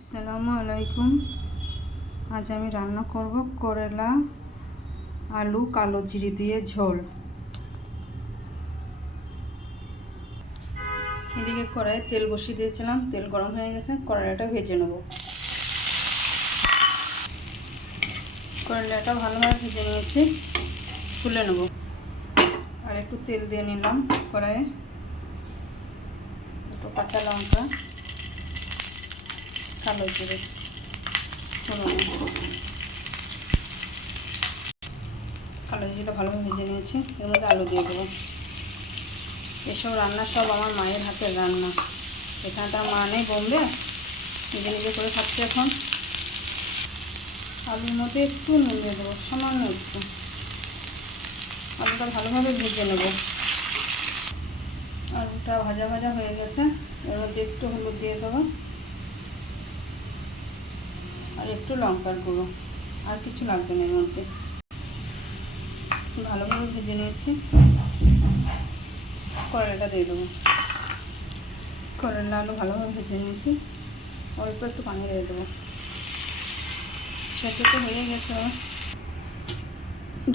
আসসালামু আলাইকুম। আজ আমি রান্না করব করলা আলু কালো জিরে দিয়ে ঝোল। এদিকে কড়াইয়ে তেল বসিয়ে দিয়েছিলাম, তেল গরম হয়ে গেছে, করলাটা ভেজে নেব। করলাটা ভালোভাবে ভেজে নিয়েছি, তুলে নেব। আর একটু তেল দিয়ে নিলাম কড়াইয়ে, একটু কাঁচা লঙ্কা, কালো জিরে, কালো জিরেটা ভালোভাবে ভেজে নিয়েছি। এর মধ্যে আলু দিয়ে দেবো। এসব রান্না সব আমার মায়ের হাতের রান্না। এখানে তার মা নেই, বোম্বে, নিজে নিজে করে খাচ্ছে এখন। আলুর মধ্যে একটু নুন দিয়ে দেবো, সামান্য একটু। আলুটা ভালোভাবে ভেজে নেব। আলুটা ভাজা ভাজা হয়ে গেছে, এর মধ্যে একটু হলুদ দিয়ে দেবো আর একটু লঙ্কার গুঁড়ো। আর কিছু লাগবে না এর মধ্যে। ভালোভাবে ভেজে নিয়েছি। করলাটা দিয়ে দেবো। করলা আলু ভালোভাবে ভেজে নিয়েছি, অল্প একটু পানি দিয়ে দেবো। সেটা তো হয়ে গেছে,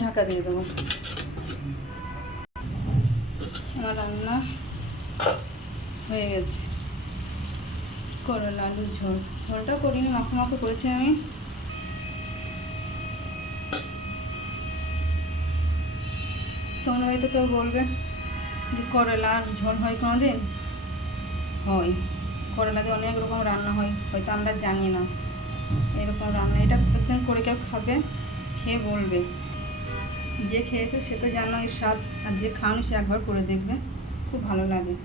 ঢাকা দিয়ে দেবো। আমার রান্না হয়ে গেছে। করলা আলুর ঝোল, ঝোলটা করিনি, মাখো মাখো করেছি আমি। তোমরা হয়তো কেউ বলবে যে করলার ঝোল হয় কোনোদিন? হয়, করলা দিয়ে অনেক রকম রান্না হয়, হয়তো আমরা জানি না এরকম রান্না। এটা একদিন করে কেউ খাবে, খেয়ে বলবে। যে খেয়েছে সে তো জানো এর স্বাদ, আর যে খাওনি সে একবার করে দেখবে, খুব ভালো লাগে।